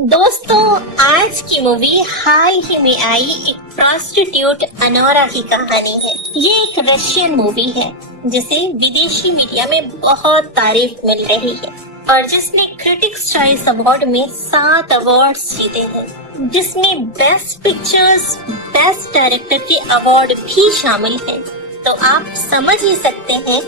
दोस्तों, आज की मूवी हाल ही में आई एक प्रोस्टिट्यूट अनोरा की कहानी है। ये एक रशियन मूवी है जिसे विदेशी मीडिया में बहुत तारीफ मिल रही है और जिसने क्रिटिक्स चॉइस अवार्ड में 7 अवार्ड्स जीते हैं, जिसमें बेस्ट पिक्चर्स, बेस्ट डायरेक्टर के अवार्ड भी शामिल हैं। तो आप समझ ही सकते हैं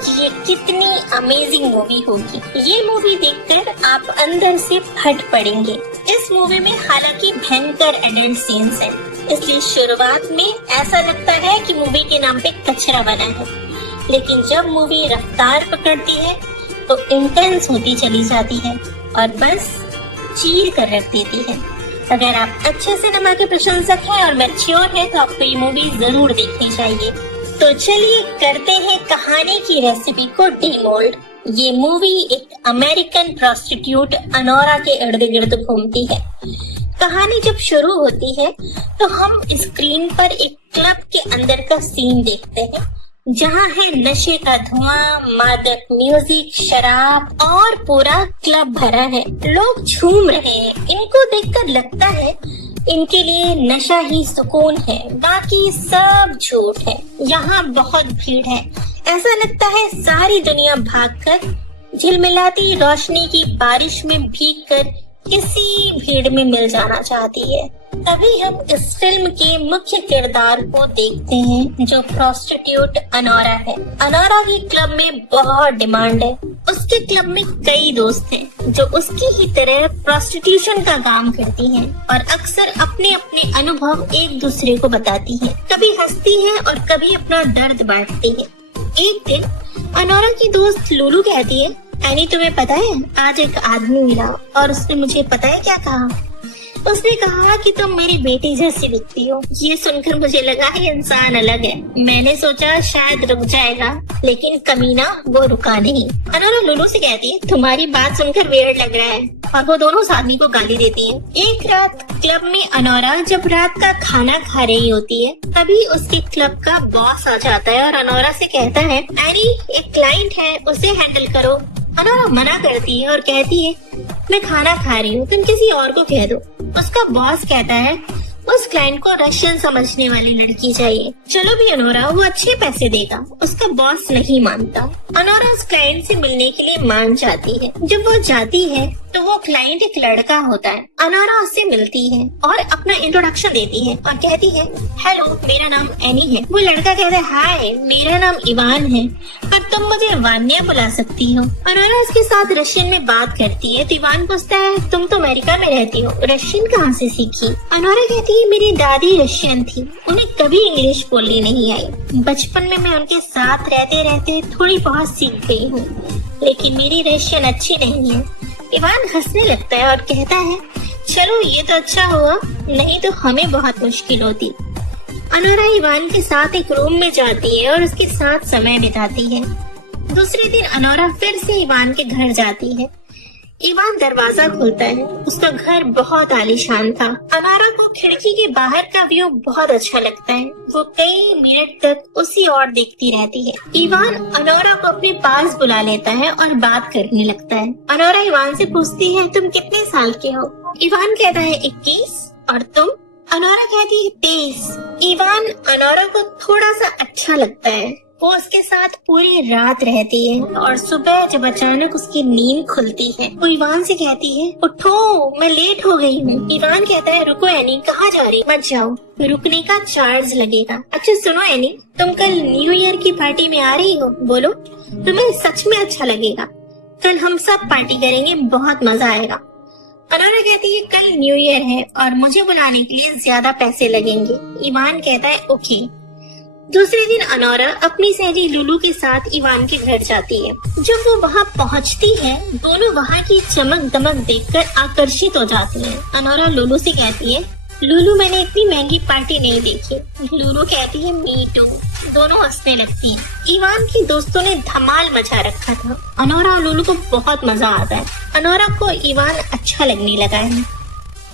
कि ये कितनी अमेजिंग मूवी होगी। ये मूवी देखकर आप अंदर से फट पड़ेंगे। इस मूवी में हालांकि भयंकर एडल्ट सीन्स हैं, इसलिए शुरुआत में ऐसा लगता है कि मूवी के नाम पे कचरा बना है, लेकिन जब मूवी रफ्तार पकड़ती है तो इंटेंस होती चली जाती है और बस चीर कर रख देती है। अगर आप अच्छे सिनेमा के प्रशंसक हैं और मैच्योर हैं तो आपको ये मूवी जरूर देखनी चाहिए। तो चलिए करते हैं कहानी की रेसिपी को डीमोल्ड। ये मूवी एक अमेरिकन प्रोस्टिट्यूट अनोरा के इर्द गिर्द घूमती है। कहानी जब शुरू होती है तो हम स्क्रीन पर एक क्लब के अंदर का सीन देखते हैं, जहाँ है नशे का धुआं, मादक म्यूजिक, शराब और पूरा क्लब भरा है। लोग झूम रहे हैं। इनको देखकर लगता है इनके लिए नशा ही सुकून है, बाकी सब झूठ है। यहाँ बहुत भीड़ है। ऐसा लगता है सारी दुनिया भागकर झिलमिलाती रोशनी की बारिश में भीगकर किसी भीड़ में मिल जाना चाहती है। तभी हम इस फिल्म के मुख्य किरदार को देखते हैं जो प्रोस्टिट्यूट अनोरा है। अनोरा की क्लब में बहुत डिमांड है। उसके क्लब में कई दोस्त हैं जो उसकी ही तरह प्रोस्टिट्यूशन का काम करती हैं और अक्सर अपने अपने अनुभव एक दूसरे को बताती हैं। कभी हंसती है और कभी अपना दर्द बांटती है। एक दिन अनोरा की दोस्त लुलू कहती है, एनी तुम्हें पता है आज एक आदमी मिला और उसने मुझे पता है क्या कहा? उसने कहा कि तुम मेरी बेटी जैसी दिखती हो। ये सुनकर मुझे लगा ये इंसान अलग है। मैंने सोचा शायद रुक जाएगा, लेकिन कमीना वो रुका नहीं। अनोरा लुलू से कहती है, तुम्हारी बात सुनकर वियर्ड लग रहा है, और वो दोनों उस आदमी को गाली देती है। एक रात क्लब में अनोरा जब रात का खाना खा रही होती है, तभी उसके क्लब का बॉस आ जाता है और अनोरा से कहता है, एनी एक क्लाइंट है, उसे हैंडल करो। अनोरा मना करती है और कहती है, मैं खाना खा रही हूँ, तुम किसी और को कह दो। उसका बॉस कहता है, उस क्लाइंट को रशियन समझने वाली लड़की चाहिए। चलो भी अनोरा, वो अच्छे पैसे देगा। उसका बॉस नहीं मानता। अनोरा उस क्लाइंट से मिलने के लिए मान जाती है। जब वो जाती है तो वो क्लाइंट एक लड़का होता है। अनोरा उससे मिलती है और अपना इंट्रोडक्शन देती है और कहती है, हेलो मेरा नाम एनी है। वो लड़का कहता है, हाय मेरा नाम इवान है, पर तुम मुझे वान्या बुला सकती हो। अनोरा उसके साथ रशियन में बात करती है तो इवान पूछता है, तुम तो अमेरिका में रहती हो, रशियन कहाँ से सीखी? अनोरा कहती है, मेरी दादी रशियन थी, उन्हें कभी इंग्लिश बोलनी नहीं आई। बचपन में मैं उनके साथ रहते रहते थोड़ी बहुत सीख गई हूँ, लेकिन मेरी रशियन अच्छी नहीं है। इवान हंसने लगता है और कहता है, चलो ये तो अच्छा हुआ, नहीं तो हमें बहुत मुश्किल होती। अनोरा इवान के साथ एक रूम में जाती है और उसके साथ समय बिताती है। दूसरे दिन अनोरा फिर से इवान के घर जाती है। इवान दरवाजा खोलता है। उसका घर बहुत आलीशान था। अनोरा को खिड़की के बाहर का व्यू बहुत अच्छा लगता है। वो कई मिनट तक उसी ओर देखती रहती है। इवान अनोरा को अपने पास बुला लेता है और बात करने लगता है। अनोरा इवान से पूछती है, तुम कितने साल के हो? इवान कहता है, 21। और तुम? अनोरा कहती है, 23। इवान अनोरा को थोड़ा सा अच्छा लगता है। वो उसके साथ पूरी रात रहती है और सुबह जब अचानक उसकी नींद खुलती है, वो इवान से कहती है, उठो मैं लेट हो गई हूँ। इवान कहता है, रुको एनी, कहाँ जा रही? मत जाओ, रुकने का चार्ज लगेगा। अच्छा सुनो एनी, तुम कल न्यू ईयर की पार्टी में आ रही हो? बोलो, तुम्हें सच में अच्छा लगेगा। कल हम सब पार्टी करेंगे, बहुत मजा आएगा। अनोरा कहती है, कल न्यू ईयर है और मुझे बुलाने के लिए ज्यादा पैसे लगेंगे। इवान कहता है, ओके। दूसरे दिन अनोरा अपनी सहेली लुलू के साथ इवान के घर जाती है। जब वो वहाँ पहुँचती है, दोनों वहाँ की चमक दमक देखकर आकर्षित हो जाती हैं। अनोरा लुलू से कहती है, लुलू मैंने इतनी महंगी पार्टी नहीं देखी। लुलू कहती है, मी टू। दोनों हंसने लगती हैं। इवान की दोस्तों ने धमाल मचा रखा था। अनोरा और लुलू को बहुत मजा आता है। अनोरा को इवान अच्छा लगने लगा है।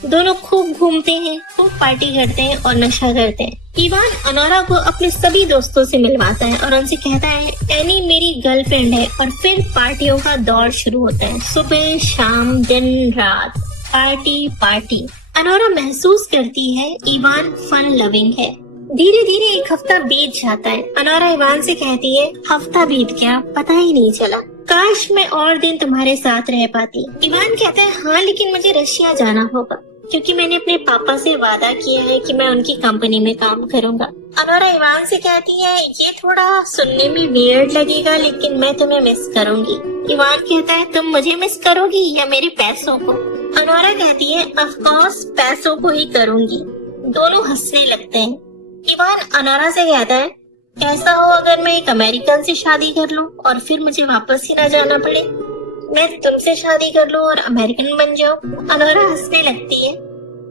दोनों खूब घूमते हैं, खूब पार्टी करते हैं और नशा करते हैं। इवान अनोरा को अपने सभी दोस्तों से मिलवाता है और उनसे कहता है, एनी मेरी गर्लफ्रेंड है। और फिर पार्टियों का दौर शुरू होता है, सुबह शाम दिन रात। Party party. अनोरा महसूस करती है इवान फन लविंग है। धीरे धीरे एक हफ्ता बीत जाता है। अनोरा इवान से कहती है हफ्ता बीत गया, पता ही नहीं चला, काश मैं और दिन तुम्हारे साथ रह पाती। इवान कहता है हाँ, लेकिन मुझे रशिया जाना होगा क्योंकि मैंने अपने पापा से वादा किया है कि मैं उनकी कंपनी में काम करूंगा। अनोरा इवान से कहती है ये थोड़ा सुनने में वियर्ड लगेगा, लेकिन मैं तुम्हें मिस करूंगी। इवान कहता है तुम मुझे मिस करोगी या मेरे पैसों को? अनोरा कहती है ऑफ कोर्स पैसों को ही करूंगी। दोनों हंसने लगते हैं। इवान अनोरा से कहता है ऐसा हो अगर मैं एक अमेरिकन से शादी कर लूं और फिर मुझे वापस ही ना जाना पड़े, मैं तुमसे शादी कर लूं और अमेरिकन बन जाऊं। अनोरा हंसने लगती है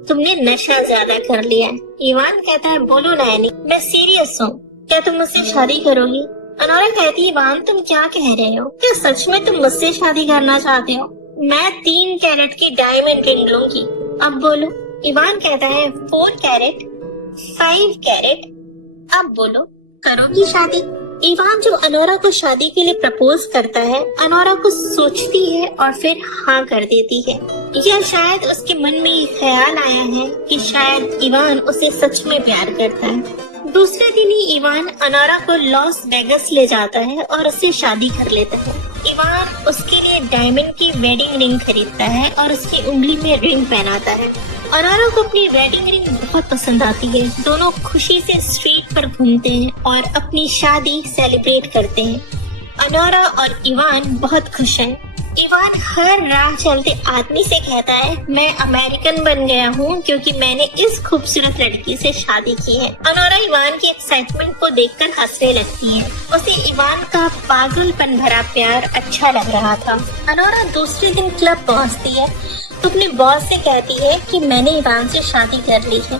तुमने नशा ज्यादा कर लिया है। इवान कहता है बोलो नैनी, मैं सीरियस हूँ, क्या तुम मुझसे शादी करोगी? अनोरा कहती है इवान तुम क्या कह रहे हो, क्या सच में तुम मुझसे शादी करना चाहते हो? मैं 3 कैरेट की डायमंड रिंग लूंगी, अब बोलो। इवान कहता है 4 कैरेट, 5 कैरेट, अब बोलो करोगी शादी? इवान जो अनोरा को शादी के लिए प्रपोज करता है, अनोरा कुछ सोचती है और फिर हाँ कर देती है। या शायद उसके मन में ये ख्याल आया है कि शायद इवान उसे सच में प्यार करता है। दूसरे दिन ही इवान अनोरा को लॉस वेगस ले जाता है और उससे शादी कर लेता है। इवान उसके लिए डायमंड की वेडिंग रिंग खरीदता है और उसकी उंगली में रिंग पहनाता है। अनोरा को अपनी वेडिंग रिंग बहुत पसंद आती है। दोनों खुशी से स्ट्रीट पर घूमते हैं और अपनी शादी सेलिब्रेट करते हैं। अनोरा और इवान बहुत खुश हैं। इवान हर राह चलते आदमी से कहता है मैं अमेरिकन बन गया हूँ क्योंकि मैंने इस खूबसूरत लड़की से शादी की है। अनोरा इवान की एक्साइटमेंट को देखकर हंसने लगती है। उसे इवान का पागलपन भरा प्यार अच्छा लग रहा था। अनोरा दूसरे दिन क्लब पहुँचती है तो अपने बॉस से कहती है कि मैंने इवान से शादी कर ली है।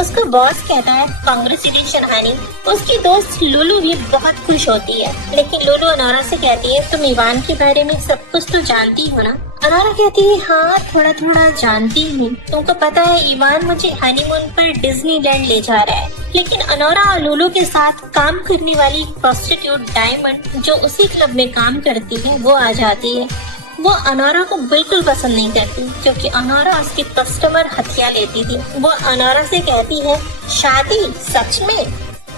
उसका बॉस कहता है कांग्रेचुलेशन हनी। उसकी दोस्त लुलू भी बहुत खुश होती है, लेकिन लुलू अनोरा से कहती है तुम इवान के बारे में सब कुछ तो जानती हो ना? अनोरा कहती है हाँ थोड़ा थोड़ा जानती हूँ। तुमको पता है इवान मुझे हनीमून पर डिज्नीलैंड ले जा रहा है। लेकिन अनोरा और लुलू के साथ काम करने वाली प्रोस्टिट्यूट डायमंड जो उसी क्लब में काम करती है वो आ जाती है। वो अनोरा को बिल्कुल पसंद नहीं करती क्योंकि अनोरा उसके कस्टमर हथिया लेती थी। वो अनोरा से कहती है शादी सच में?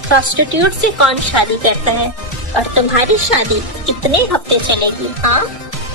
प्रोस्टिट्यूट से कौन शादी करता है? और तुम्हारी शादी कितने हफ्ते चलेगी? हाँ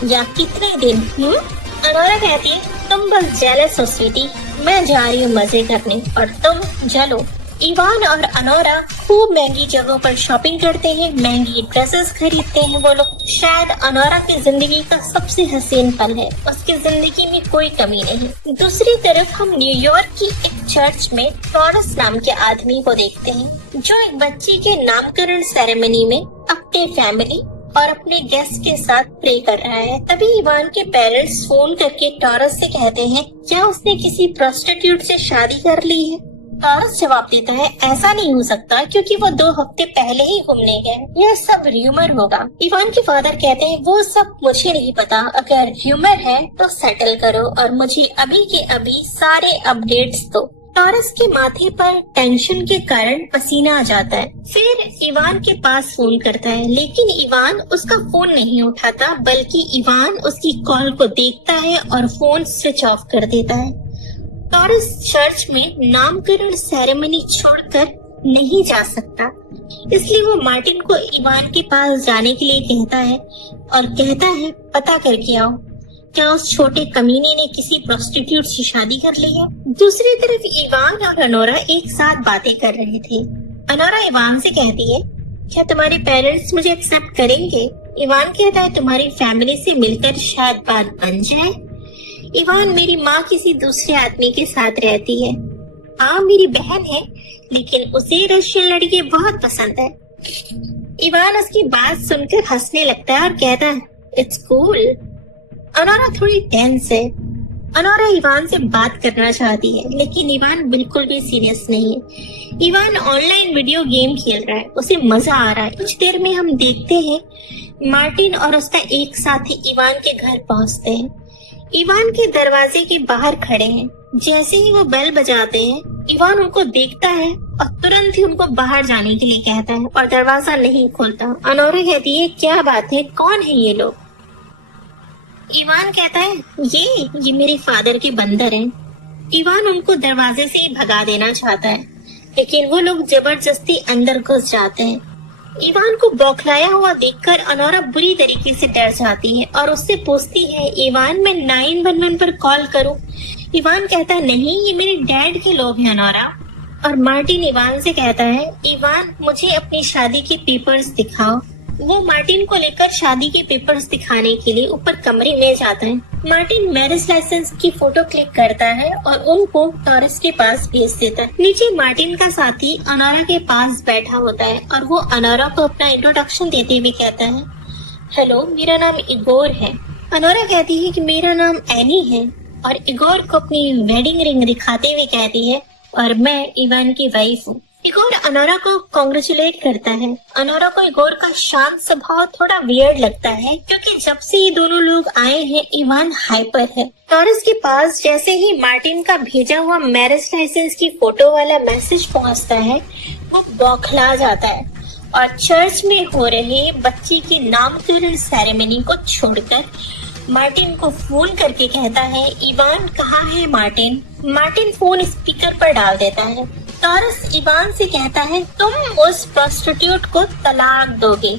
या कितने दिन? अनोरा कहती है तुम बस जेलस हो स्वीटी, मैं जा रही हूँ मजे करने और तुम जलो। इवान और अनोरा खूब महंगी जगहों पर शॉपिंग करते हैं, महंगी ड्रेसेस खरीदते हैं वो लोग। शायद अनोरा की जिंदगी का सबसे हसीन पल है। उसकी जिंदगी में कोई कमी नहीं। दूसरी तरफ हम न्यूयॉर्क की एक चर्च में टॉरस नाम के आदमी को देखते हैं जो एक बच्ची के नामकरण सेरेमनी में अपने फैमिली और अपने गेस्ट के साथ प्रे कर रहा है। तभी इवान के पेरेंट्स फोन करके टॉरस से कहते हैं क्या उसने किसी प्रोस्टिट्यूट से शादी कर ली है? टॉरस जवाब देता है ऐसा नहीं हो सकता क्योंकि वो 2 हफ्ते पहले ही घूमने गए, यह सब र्यूमर होगा। इवान के फादर कहते हैं वो सब मुझे नहीं पता, अगर र्यूमर है तो सेटल करो और मुझे अभी के अभी सारे अपडेट्स दो। टॉरस के माथे पर टेंशन के कारण पसीना आ जाता है। फिर इवान के पास फोन करता है लेकिन इवान उसका फोन नहीं उठाता, बल्कि इवान उसकी कॉल को देखता है और फोन स्विच ऑफ कर देता है। टॉरस चर्च में नामकरण सेरेमनी छोड़कर नहीं जा सकता, इसलिए वो मार्टिन को इवान के पास जाने के लिए कहता है और कहता है पता करके आओ क्या उस छोटे कमीने ने किसी प्रोस्टिट्यूट से शादी कर ली है। दूसरी तरफ इवान और अनोरा एक साथ बातें कर रहे थे। अनोरा इवान से कहती है क्या तुम्हारे पेरेंट्स मुझे एक्सेप्ट करेंगे? इवान कहता है तुम्हारी फैमिली से मिलकर शायद बात बन जाए। इवान मेरी माँ किसी दूसरे आदमी के साथ रहती है। हाँ मेरी बहन है लेकिन उसे रशियन लड़के बहुत पसंद है। इवान उसकी बात सुनकर हंसने लगता है और कहता है इट्स कूल। अनोरा थोड़ी टेंस है। अनोरा इवान से बात करना चाहती है लेकिन इवान बिल्कुल भी सीरियस नहीं है। इवान ऑनलाइन वीडियो गेम खेल रहा है, उसे मजा आ रहा है। कुछ देर में हम देखते हैं मार्टिन और उसका एक साथी इवान के घर पहुंचते हैं। इवान के दरवाजे के बाहर खड़े हैं। जैसे ही वो बेल बजाते हैं इवान उनको देखता है और तुरंत ही उनको बाहर जाने के लिए कहता है और दरवाजा नहीं खोलता। अनोरा कहती है क्या बात है, कौन है ये लोग? इवान कहता है ये मेरे फादर के बंदर हैं। इवान उनको दरवाजे से ही भगा देना चाहता है, लेकिन वो लोग जबरदस्ती अंदर घुस जाते हैं। इवान को बौखलाया हुआ देखकर अनोरा बुरी तरीके से डर जाती है और उससे पूछती है, इवान मैं 911 पर कॉल करूं? इवान कहता है नहीं, ये मेरे डैड के लोग हैं अनोरा। और मार्टिन इवान से कहता है, इवान मुझे अपनी शादी के पेपर्स दिखाओ। वो मार्टिन को लेकर शादी के पेपर्स दिखाने के लिए ऊपर कमरे में जाता है। मार्टिन मैरिज लाइसेंस की फोटो क्लिक करता है और उनको टॉरस के पास भेज देता है। नीचे मार्टिन का साथी अनोरा के पास बैठा होता है और वो अनोरा को अपना इंट्रोडक्शन देते हुए कहता है, हेलो मेरा नाम इगोर है। अनोरा कहती है कि मेरा नाम एनी है और इगोर को अपनी वेडिंग रिंग दिखाते हुए कहती है, और मैं इवान की वाइफ हूँ। इगोर अनोरा को कांग्रेचुलेट करता है। अनोरा को इगोर का शांत स्वभाव थोड़ा वियर्ड लगता है, क्योंकि जब से ये दोनों लोग आए हैं इवान हाइपर है। टॉरस के पास जैसे ही मार्टिन का भेजा हुआ मैरिज लाइसेंस की फोटो वाला मैसेज पहुंचता है, वो बौखला जाता है और चर्च में हो रहे बच्चे की नामकरण सेरेमनी को छोड़कर मार्टिन को फोन करके कहता है, इवान कहाँ है मार्टिन? मार्टिन फोन स्पीकर पर डाल देता है। टॉरस इवान से कहता है, तुम उस प्रोस्टिट्यूट को तलाक दोगे।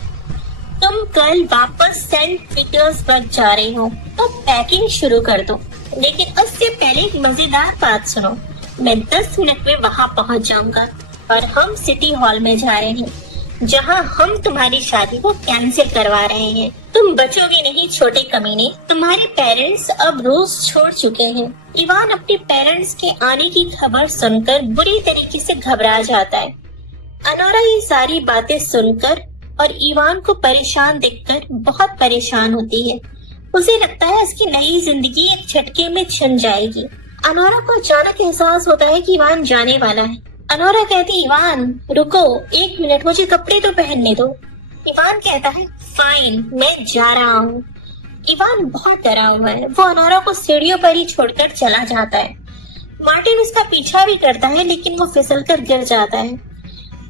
तुम कल वापस सेंट पीटर्सबर्ग जा रहे हो, तो पैकिंग शुरू कर दो। लेकिन उससे पहले एक मजेदार बात सुनो, मैं 10 मिनट में वहाँ पहुँच जाऊंगा और हम सिटी हॉल में जा रहे हैं, जहाँ हम तुम्हारी शादी को कैंसिल करवा रहे हैं। तुम बचोगे नहीं छोटे कमीने, तुम्हारे पेरेंट्स अब रूस छोड़ चुके हैं। इवान अपने पेरेंट्स के आने की खबर सुनकर बुरी तरीके से घबरा जाता है। अनोरा ये सारी बातें सुनकर और इवान को परेशान देखकर बहुत परेशान होती है। उसे लगता है इसकी नई जिंदगी एक झटके में छिन जाएगी। अनोरा को अचानक एहसास होता है कि इवान जाने वाला है। अनोरा कहती, इवान रुको 1 मिनट, मुझे कपड़े तो पहनने दो। इवान कहता है, फाइन मैं जा रहा हूँ। इवान बहुत डरा हुआ है। वो अनोरा को सीढ़ियों पर ही छोड़कर चला जाता है। मार्टिन उसका पीछा भी करता है, लेकिन वो फिसलकर गिर जाता है।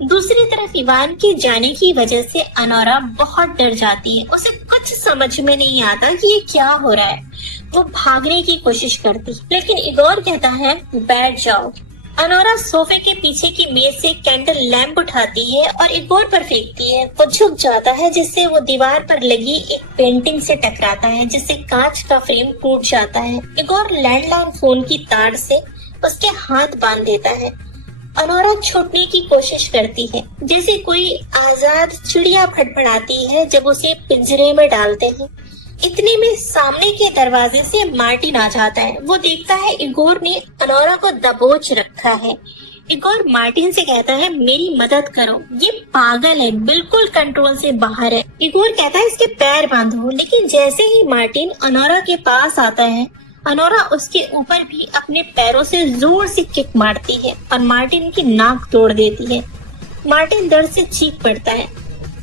दूसरी तरफ इवान के जाने की वजह से अनोरा बहुत डर जाती है। उसे कुछ समझ में नहीं आता कि ये क्या हो रहा है। वो भागने की कोशिश करती, लेकिन इगोर कहता है, बैठ जाओ। अनोरा सोफे के पीछे की मेज से कैंडल लैंप उठाती है और इगोर पर फेंकती है। वो झुक जाता है, जिससे वो दीवार पर लगी एक पेंटिंग से टकराता है, जिससे कांच का फ्रेम टूट जाता है। इगोर लैंडलाइन फोन की तार से उसके हाथ बांध देता है। अनोरा छूटने की कोशिश करती है, जैसे कोई आजाद चिड़िया फड़फड़ाती है जब उसे पिंजरे में डालते हैं। इतने में सामने के दरवाजे से मार्टिन आ जाता है। वो देखता है इगोर ने अनोरा को दबोच रखा है। इगोर मार्टिन से कहता है, मेरी मदद करो, ये पागल है, बिल्कुल कंट्रोल से बाहर है। इगोर कहता है, इसके पैर बांधो। लेकिन जैसे ही मार्टिन अनोरा के पास आता है, अनोरा उसके ऊपर भी अपने पैरों से जोर से किक मारती है और मार्टिन की नाक तोड़ देती है। मार्टिन दर्द से चीख पड़ता है।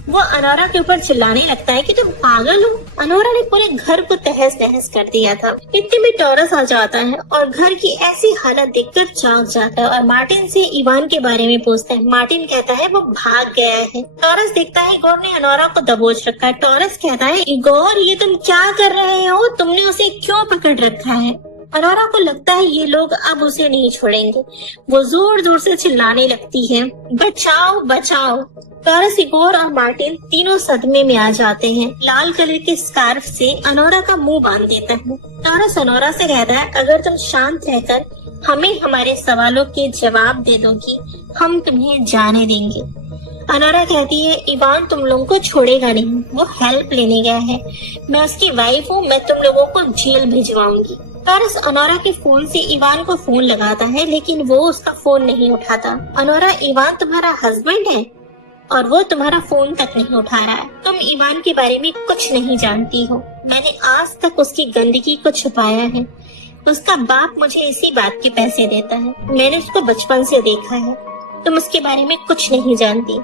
वो अनोरा के ऊपर चिल्लाने लगता है कि तुम पागल हो। अनोरा ने पूरे घर को तहस नहस कर दिया था। इतने में टॉरस आ जाता है और घर की ऐसी हालत देखकर जाग जाता है और मार्टिन से इवान के बारे में पूछता है। मार्टिन कहता है वो भाग गया है। टॉरस देखता है इगोर ने अनोरा को दबोच रखा है। टॉरस कहता है, इगोर ये तुम क्या कर रहे हो? तुमने उसे क्यों पकड़ रखा है? अनोरा को लगता है ये लोग अब उसे नहीं छोड़ेंगे। वो जोर जोर से चिल्लाने लगती है, बचाओ बचाओ। टॉरस, इगोर और मार्टिन तीनों सदमे में आ जाते हैं। लाल कलर के स्कार्फ से अनोरा का मुंह बांध देता है। टॉरस अनोरा से कहता है, अगर तुम शांत रहकर हमें हमारे सवालों के जवाब दे दोगी, हम तुम्हें जाने देंगे। अनोरा कहती है, इवान तुम लोगों को छोड़ेगा नहीं, वो हेल्प लेने गया है। मैं उसकी वाइफ हूँ, मैं तुम लोगों को जेल भिजवाऊंगी। टॉरस अनोरा के फोन से इवान को फोन लगाता है, लेकिन वो उसका फोन नहीं उठाता। अनोरा, इवान तुम्हारा हस्बैंड है और वो तुम्हारा फोन तक नहीं उठा रहा है। तुम इवान के बारे में कुछ नहीं जानती हो। मैंने आज तक उसकी गंदगी को छुपाया है। उसका बाप मुझे इसी बात के पैसे देता है। मैंने उसको बचपन से देखा है। तुम उसके बारे में कुछ नहीं जानती।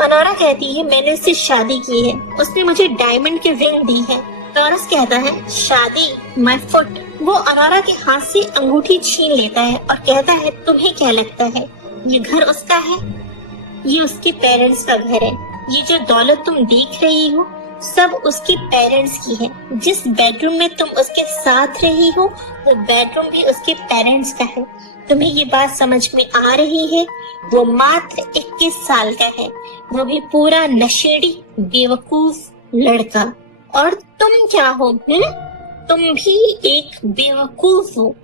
अनोरा कहती है, मैंने उससे शादी की है। उसने मुझे डायमंड की रिंग दी है। टॉरस कहता है, शादी, माय फुट। वो अनोरा के हाथ से अंगूठी छीन लेता है और कहता है, तुम्हें क्या लगता है ये घर उसका है? ये उसके पेरेंट्स का घर है। ये जो दौलत तुम देख रही हो, सब उसके पेरेंट्स की है। जिस बेडरूम में तुम उसके साथ रही हो वो बेडरूम भी उसके पेरेंट्स का है। तुम्हें ये बात समझ में आ रही है? वो मात्र 21 साल का है, वो भी पूरा नशेड़ी बेवकूफ लड़का। और तुम क्या हो? तुम भी एक बेवकूफ हो।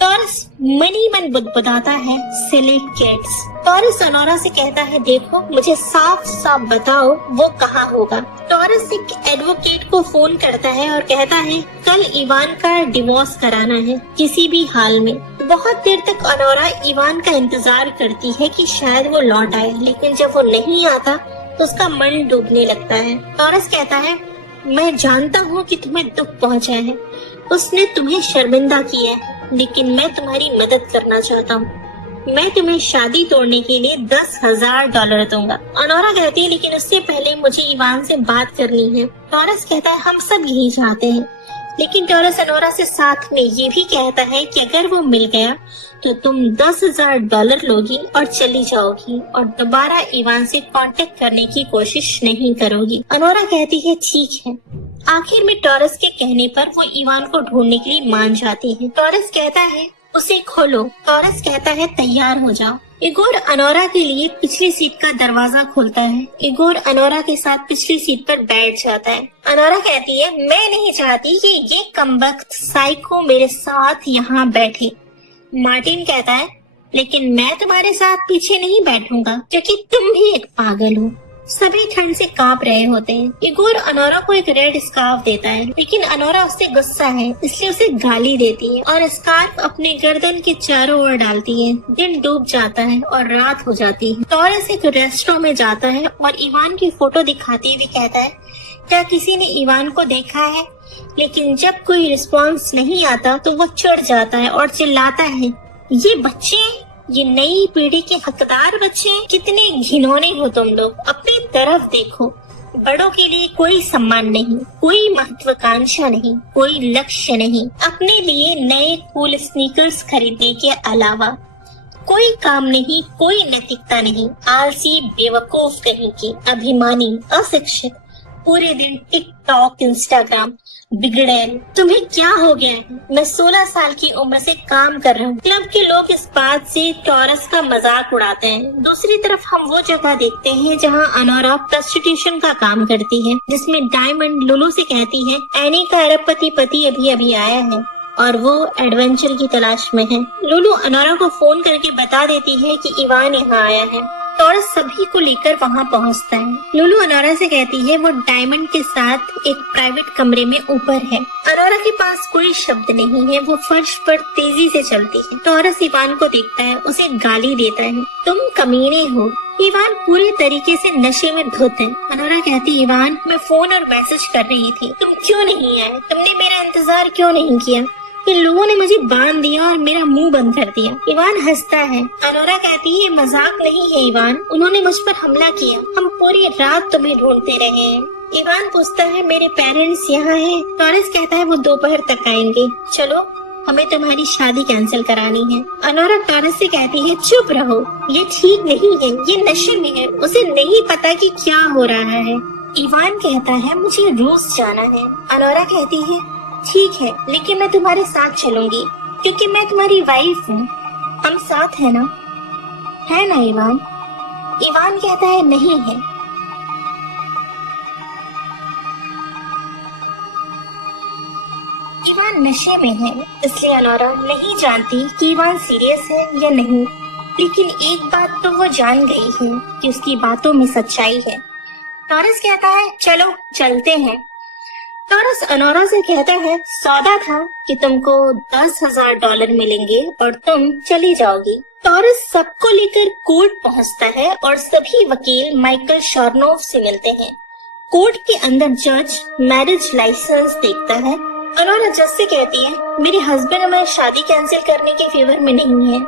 टॉरस मनी मन बुदबुदाता है, सिली किड्स। टॉरस अनोरा से कहता है, देखो मुझे साफ साफ बताओ वो कहाँ होगा। टॉरस एक एडवोकेट को फोन करता है और कहता है कल इवान का डिवोर्स कराना है किसी भी हाल में। बहुत देर तक अनोरा इवान का इंतजार करती है कि शायद वो लौट आए, लेकिन जब वो नहीं आता तो उसका मन डूबने लगता है। टॉरस कहता है, मैं जानता हूँ कि तुम्हें दुख पहुँचा है, उसने तुम्हें शर्मिंदा किया है, लेकिन मैं तुम्हारी मदद करना चाहता हूँ। मैं तुम्हें शादी तोड़ने के लिए $10,000 दूंगा। अनोरा कहती है, लेकिन उससे पहले मुझे इवान से बात करनी है। टॉरस कहता है, हम सब यही चाहते हैं। लेकिन टॉरस अनोरा से साथ में ये भी कहता है कि अगर वो मिल गया तो तुम $10,000 लोगी और चली जाओगी और दोबारा इवान से कांटेक्ट करने की कोशिश नहीं करोगी। अनोरा कहती है, ठीक है। आखिर में टॉरस के कहने पर वो इवान को ढूंढने के लिए मान जाती है। टॉरस कहता है, उसे खोलो। टॉरस कहता है, तैयार हो जाओ। इगोर अनोरा के लिए पिछली सीट का दरवाजा खोलता है। इगोर अनोरा के साथ पिछली सीट पर बैठ जाता है। अनोरा कहती है, मैं नहीं चाहती कि ये कमबख्त साइको मेरे साथ यहाँ बैठे। मार्टिन कहता है, लेकिन मैं तुम्हारे साथ पीछे नहीं बैठूंगा क्योंकि तुम भी एक पागल हो। सभी ठंड से कांप रहे होते हैं। इगोर अनोरा को एक रेड स्कार्फ देता है, लेकिन अनोरा उससे गुस्सा है इसलिए उसे गाली देती है और स्कार्फ अपने गर्दन के चारों ओर डालती है। दिन डूब जाता है और रात हो जाती है। टॉरस एक रेस्टोरेंट में जाता है और इवान की फोटो दिखाते हुए कहता है, क्या किसी ने इवान को देखा है? लेकिन जब कोई रिस्पॉन्स नहीं आता तो वो चिढ़ जाता है और चिल्लाता है, ये बच्चे, ये नई पीढ़ी के हकदार बच्चे, कितने घिनौने हो तुम लोग। अपनी तरफ देखो। बड़ों के लिए कोई सम्मान नहीं, कोई महत्वाकांक्षा नहीं, कोई लक्ष्य नहीं, अपने लिए नए कूल स्नीकर्स खरीदने के अलावा कोई काम नहीं, कोई नैतिकता नहीं। आलसी बेवकूफ कहीं के, अभिमानी, अशिक्षित, पूरे दिन टिकटॉक, इंस्टाग्राम, बिगड़ैल। तुम्हें क्या हो गया है? मैं 16 साल की उम्र से काम कर रहा हूँ। क्लब के लोग इस बात से टॉरस का मजाक उड़ाते हैं। दूसरी तरफ हम वो जगह देखते हैं जहाँ अनोरा प्रोस्टिट्यूशन का काम करती है, जिसमें डायमंड लुलू से कहती है, एनी का अरबपति पति अभी अभी आया है और वो एडवेंचर की तलाश में है। लुलू अनोरा को फोन करके बता देती है कि इवान यहाँ आया है। टॉरस सभी को लेकर वहाँ पहुँचता है। लुलू अनोरा से कहती है वो डायमंड के साथ एक प्राइवेट कमरे में ऊपर है। अनोरा के पास कोई शब्द नहीं है, वो फर्श पर तेजी से चलती है। टॉरस इवान को देखता है, उसे गाली देता है, तुम कमीने हो। इवान पूरे तरीके से नशे में धुत है। अनोरा कहती है, इवान, मैं फोन और मैसेज कर रही थी, तुम क्यों नहीं आए? तुमने मेरा इंतजार क्यों नहीं किया? इन लोगों ने मुझे बांध दिया और मेरा मुंह बंद कर दिया। इवान हंसता है। अनोरा कहती है, ये मजाक नहीं है इवान, उन्होंने मुझ पर हमला किया, हम पूरी रात तुम्हें ढूंढते रहे हैं। इवान पूछता है, मेरे पेरेंट्स यहाँ हैं? टॉरस कहता है, वो दोपहर तक आएंगे, चलो हमें तुम्हारी शादी कैंसिल करानी है। अनोरा टॉरस से कहती है, चुप रहो, ये ठीक नहीं है, ये नशे में है, उसे नहीं पता कि क्या हो रहा है। इवान कहता है, मुझे रूस जाना है। अनोरा कहती है, ठीक है, लेकिन मैं तुम्हारे साथ चलूंगी क्योंकि मैं तुम्हारी वाइफ हूँ। हम साथ है ना? है ना इवान? इवान कहता है, नहीं है। इवान नशे में है, इसलिए अनोरा नहीं जानती कि इवान सीरियस है या नहीं, लेकिन एक बात तो वो जान गई है कि उसकी बातों में सच्चाई है। टॉरस कहता है, चलो चलते हैं। टॉरस अनोरा से कहता है, सौदा था कि तुमको $10,000 मिलेंगे और तुम चली जाओगी। टॉरस सबको लेकर कोर्ट पहुंचता है और सभी वकील माइकल शॉर्नोव से मिलते हैं। कोर्ट के अंदर जज मैरिज लाइसेंस देखता है। अनोरा जज से कहती है, मेरे हस्बैंड हमारी शादी कैंसिल करने के फेवर में नहीं है,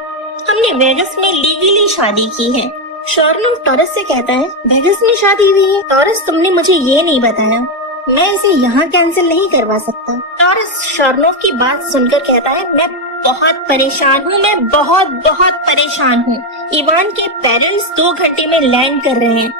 हमने वेगस में लीगली शादी की है। शॉर्नोव टॉरस से कहता है, वेगस में शादी हुई है? टॉरस, तुमने मुझे ये नहीं बताया, मैं इसे यहाँ कैंसिल नहीं करवा सकता। टॉरस शॉर्नोव की बात सुनकर कहता है, मैं बहुत परेशान हूँ, मैं बहुत बहुत परेशान हूँ। इवान के पेरेंट्स 2 घंटे में लैंड कर रहे हैं।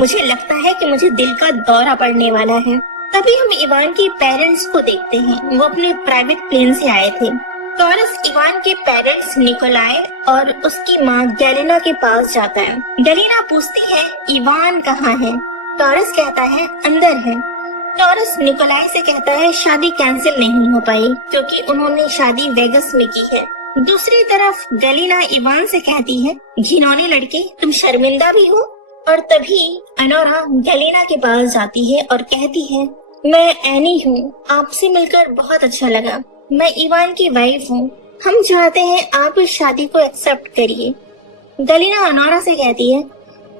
मुझे लगता है कि मुझे दिल का दौरा पड़ने वाला है। तभी हम इवान के पेरेंट्स को देखते हैं। वो अपने प्राइवेट प्लेन से आए थे। टॉरस इवान के पेरेंट्स निकोलाई और उसकी माँ गैलिना के पास जाता है। गैलिना पूछती है इवान कहाँ है? टॉरस कहता है अंदर है। टॉरस निकोलाई से कहता है शादी कैंसिल नहीं हो पाई क्योंकि उन्होंने शादी वेगस में की है। दूसरी तरफ गैलिना इवान से कहती है घिनौने लड़के, तुम शर्मिंदा भी हो। और तभी अनोरा गैलिना के पास जाती है और कहती है मैं एनी हूँ, आपसे मिलकर बहुत अच्छा लगा। मैं इवान की वाइफ हूँ। हम चाहते हैं आप इस शादी को एक्सेप्ट करिए। गैलिना अनोरा से कहती है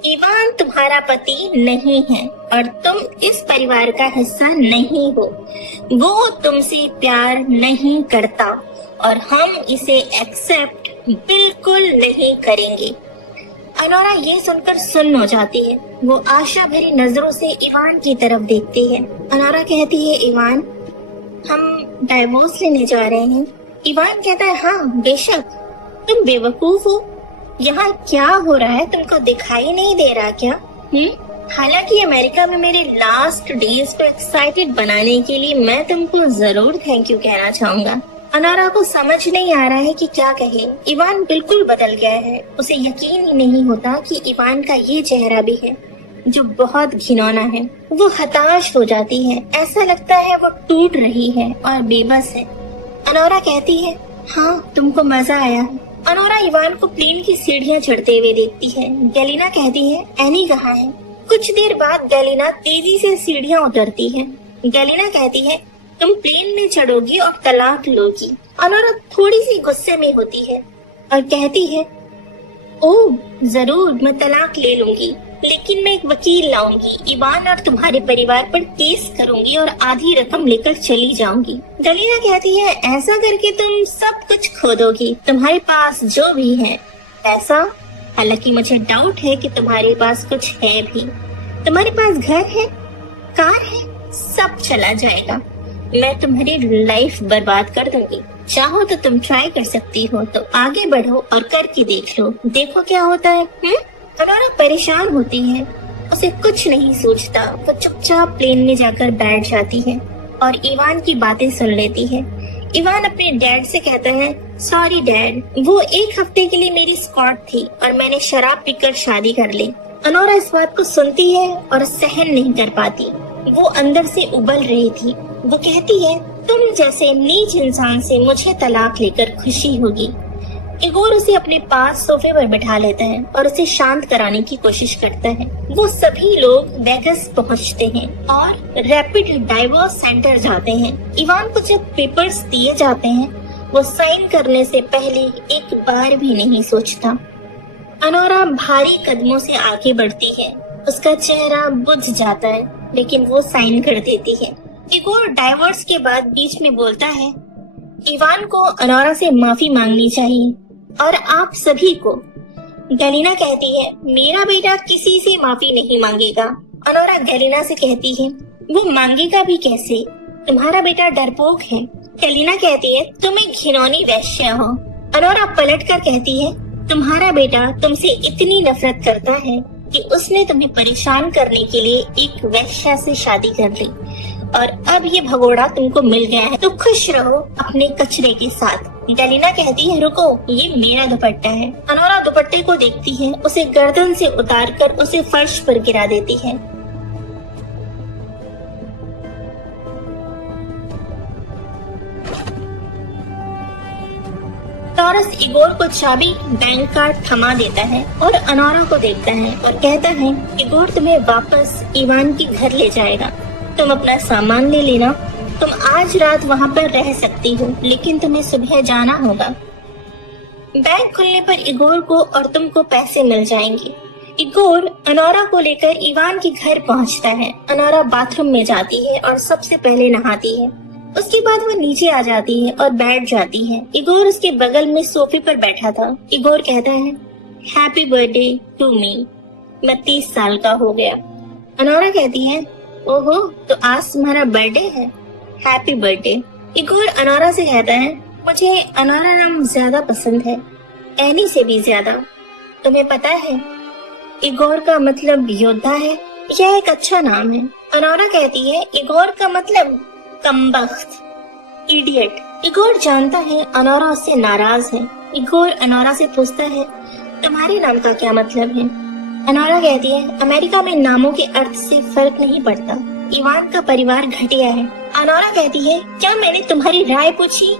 इवान तुम्हारा पति नहीं है और तुम इस परिवार का हिस्सा नहीं हो। वो तुमसे प्यार नहीं करता और हम इसे एक्सेप्ट बिल्कुल नहीं करेंगे। अनोरा ये सुनकर सुन्न हो जाती है। वो आशा भरी नजरों से इवान की तरफ देखती है। अनोरा कहती है इवान, हम डाइवोर्स लेने जा रहे हैं। इवान कहता है हाँ बेशक, तुम बेवकूफ हो। यहाँ क्या हो रहा है तुमको दिखाई नहीं दे रहा क्या? हालांकि अमेरिका में मेरे लास्ट डेज को एक्साइटेड बनाने के लिए मैं तुमको जरूर थैंक यू कहना चाहूंगा। अनोरा को समझ नहीं आ रहा है कि क्या कहे। इवान बिल्कुल बदल गया है। उसे यकीन ही नहीं होता कि इवान का ये चेहरा भी है जो बहुत घिनौना है। वो हताश हो जाती है। ऐसा लगता है वो टूट रही है और बेबस है। अनोरा कहती है हाँ तुमको मजा आया। अनोरा इवान को प्लेन की सीढ़ियाँ चढ़ते हुए देखती है। गैलिना कहती है एनी कहाँ है? कुछ देर बाद गैलिना तेजी से सीढ़ियाँ उतरती है। गैलिना कहती है तुम प्लेन में चढ़ोगी और तलाक लोगी। अनोरा थोड़ी सी गुस्से में होती है और कहती है ओह जरूर, मैं तलाक ले लूंगी, लेकिन मैं एक वकील लाऊंगी। इवान और तुम्हारे परिवार पर केस करूंगी और आधी रकम लेकर चली जाऊंगी। गैलिना कहती है ऐसा करके तुम सब कुछ खो दोगी, तुम्हारे पास जो भी है पैसा। हालांकि मुझे डाउट है कि तुम्हारे पास कुछ है भी। तुम्हारे पास घर है, कार है, सब चला जाएगा। मैं तुम्हारी लाइफ बर्बाद कर दूंगी। चाहो तो तुम ट्राई कर सकती हो, तो आगे बढ़ो और करके देख लो, देखो क्या होता है। अनोरा परेशान होती है। उसे कुछ नहीं सोचता। वो चुपचाप प्लेन में जाकर बैठ जाती है और इवान की बातें सुन लेती है। इवान अपने डैड से कहता है सॉरी डैड, वो एक हफ्ते के लिए मेरी स्कॉट थी और मैंने शराब पीकर शादी कर ली। अनोरा इस बात को सुनती है और सहन नहीं कर पाती। वो अंदर से उबल रही थी। वो कहती है तुम जैसे नीच इंसान से मुझे तलाक लेकर खुशी होगी। इगोर उसे अपने पास सोफे पर बैठा लेता है और उसे शांत कराने की कोशिश करता है। वो सभी लोग वेगस पहुंचते हैं और रैपिड डाइवोर्स सेंटर जाते हैं। इवान को जब पेपर्स दिए जाते हैं वो साइन करने से पहले एक बार भी नहीं सोचता। अनोरा भारी कदमों से आगे बढ़ती है। उसका चेहरा बुझ जाता है लेकिन वो साइन कर देती है। इगोर डाइवोर्स के बाद बीच में बोलता है इवान को अनोरा से माफी मांगनी चाहिए और आप सभी को। गैलिना कहती है मेरा बेटा किसी से माफी नहीं मांगेगा। अनोरा गैलिना से कहती है वो मांगेगा भी कैसे, तुम्हारा बेटा डरपोक है। गैलिना कहती है तुम एक घिनौनी वैश्या हो। अनोरा पलटकर कहती है तुम्हारा बेटा तुमसे इतनी नफरत करता है कि उसने तुम्हें परेशान करने के लिए एक वैश्या से शादी कर ली और अब ये भगोड़ा तुमको मिल गया है, तो खुश रहो अपने कचरे के साथ। गैलिना कहती है रुको, ये मेरा दुपट्टा है। अनोरा दुपट्टे को देखती है, उसे गर्दन से उतारकर उसे फर्श पर गिरा देती है। टॉरस इगोर को चाबी बैंक कार्ड थमा देता है और अनोरा को देखता है और कहता है इगोर तुम्हें वापस इवान के घर ले जाएगा। तुम अपना सामान ले लेना। तुम आज रात वहाँ पर रह सकती हो लेकिन तुम्हें सुबह जाना होगा। बैंक खुलने पर इगोर को और तुमको पैसे मिल जाएंगे। इगोर अनोरा को लेकर इवान के घर पहुँचता है। अनोरा बाथरूम में जाती है और सबसे पहले नहाती है। उसके बाद वो नीचे आ जाती है और बैठ जाती है। इगोर उसके बगल में सोफे पर बैठा था। इगोर कहता है हैप्पी बर्थडे टू मी, मैं 30 साल का हो गया। अनोरा कहती है ओहो, तो आज तुम्हारा बर्थडे है, हैप्पी बर्थडे। इगोर अनोरा से कहता है मुझे अनोरा नाम ज्यादा पसंद है, एनी से भी ज्यादा। तुम्हें पता है इगोर का मतलब योद्धा है। यह एक अच्छा नाम है। अनोरा कहती है इगोर का मतलब कमबख्त, इडियट। इगोर जानता है अनोरा उससे नाराज है। इगोर अनोरा से पूछता है तुम्हारे नाम का क्या मतलब है? अनोरा कहती है अमेरिका में नामों के अर्थ से फर्क नहीं पड़ता। इवान का परिवार घटिया है। अनोरा कहती है क्या मैंने तुम्हारी राय पूछी?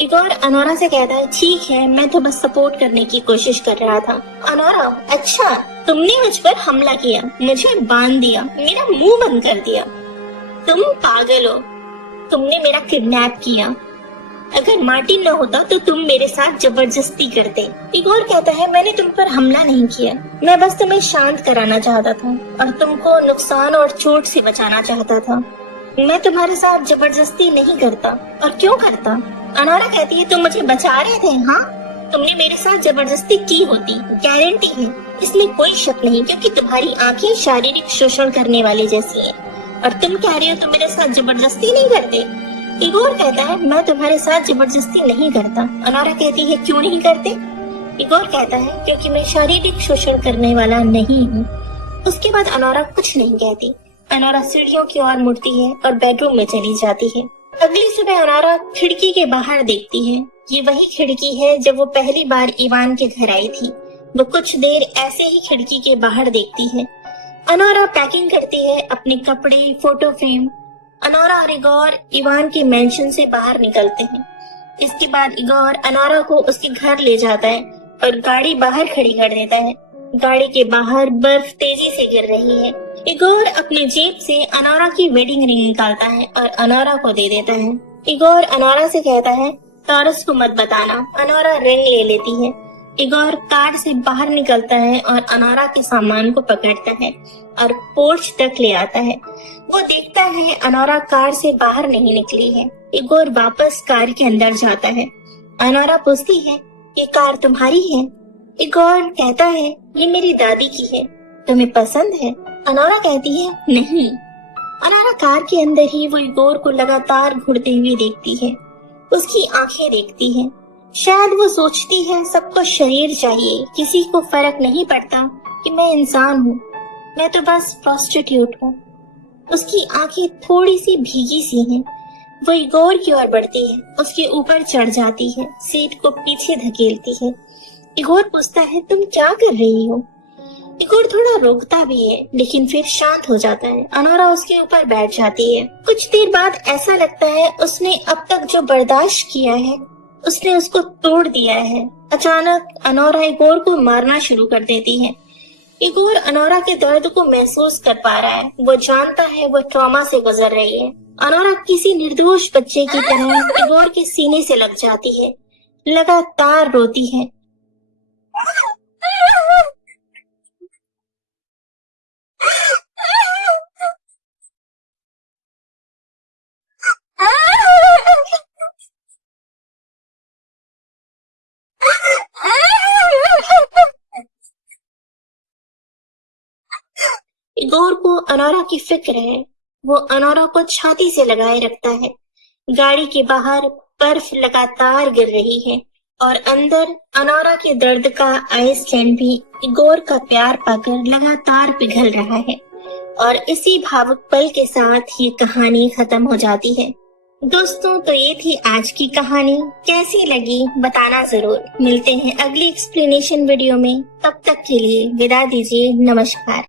इगोर अनोरा से कहता है ठीक है, मैं तो बस सपोर्ट करने की कोशिश कर रहा था। अनोरा अच्छा, तुमने मुझ पर हमला किया, मुझे बांध दिया, मेरा मुंह बंद कर दिया। तुम पागल हो, तुमने मेरा किडनैप किया। अगर मार्टिन न होता तो तुम मेरे साथ जबरदस्ती करते। इगोर कहता है मैंने तुम पर हमला नहीं किया, मैं बस तुम्हें शांत कराना चाहता था और तुमको नुकसान और चोट से बचाना चाहता था। मैं तुम्हारे साथ जबरदस्ती नहीं करता। और क्यों करता? अनोरा कहती है तुम मुझे बचा रहे थे। हाँ, तुमने मेरे साथ जबरदस्ती की होती, गारंटी है, इसमें कोई शक नहीं, क्योंकि तुम्हारी आंखें शारीरिक शोषण करने वाली जैसी है। और तुम कह रहे हो तुम मेरे साथ जबरदस्ती नहीं करते। इगोर कहता है मैं तुम्हारे साथ जबरदस्ती नहीं करता। अनोरा कहती है क्यों नहीं करते? इगोर कहता है क्योंकि मैं शारीरिक शोषण करने वाला नहीं हूँ। उसके बाद अनोरा कुछ नहीं कहती। अनोरा सीढ़ियों की ओर मुड़ती है और बेडरूम में चली जाती है। अगली सुबह अनोरा खिड़की के बाहर देखती है। ये वही खिड़की है जब वो पहली बार इवान के घर आई थी। वो कुछ देर ऐसे ही खिड़की के बाहर देखती है। अनोरा पैकिंग करती है अपने कपड़े, फोटो फ्रेम। अनोरा और इगोर इवान के मेंशन से बाहर निकलते हैं। इसके बाद इगोर अनोरा को उसके घर ले जाता है और गाड़ी बाहर खड़ी कर देता है। गाड़ी के बाहर बर्फ तेजी से गिर रही है। इगोर अपने जेब से अनोरा की वेडिंग रिंग निकालता है और अनोरा को दे देता है। इगोर अनोरा से कहता है टॉरस को मत बताना। अनोरा रिंग ले लेती है। इगोर कार से बाहर निकलता है और अनोरा के सामान को पकड़ता है और पोर्च तक ले आता है। वो देखता है अनोरा कार से बाहर नहीं निकली है। इगोर वापस कार के अंदर जाता है। अनोरा पूछती है ये कार तुम्हारी है? इगोर कहता है ये मेरी दादी की है, तुम्हें पसंद है? अनोरा कहती है नहीं। अनोरा कार के अंदर ही वो इगोर को लगातार घुड़ते हुए देखती है। उसकी आंखें देखती है। शायद वो सोचती है सबको शरीर चाहिए, किसी को फर्क नहीं पड़ता कि मैं इंसान हूँ, मैं तो बस प्रोस्टिट्यूट हूँ। उसकी आंखें थोड़ी सी भीगी सी हैं। वो इगोर की ओर बढ़ती है, उसके ऊपर चढ़ जाती है, सीट को पीछे धकेलती है। इगोर पूछता है तुम क्या कर रही हो? इगोर थोड़ा रोकता भी है लेकिन फिर शांत हो जाता है। अनोरा उसके ऊपर बैठ जाती है। कुछ देर बाद ऐसा लगता है उसने अब तक जो बर्दाश्त किया है उसने उसको तोड़ दिया है। अचानक अनोरा इगोर को मारना शुरू कर देती है। इगोर अनोरा के दर्द को महसूस कर पा रहा है। वो जानता है वो ट्रॉमा से गुजर रही है। अनोरा किसी निर्दोष बच्चे की तरह इगोर के सीने से लग जाती है, लगातार रोती है। इगोर को अनोरा की फिक्र है। वो अनोरा को छाती से लगाए रखता है। गाड़ी के बाहर बर्फ लगातार गिर रही है और अंदर अनोरा के दर्द का आइसलैंड भी इगोर का प्यार पाकर लगातार पिघल रहा है। और इसी भावुक पल के साथ ये कहानी खत्म हो जाती है। दोस्तों, तो ये थी आज की कहानी। कैसी लगी बताना जरूर। मिलते हैं अगली एक्सप्लेनेशन वीडियो में। तब तक के लिए विदा दीजिए। नमस्कार।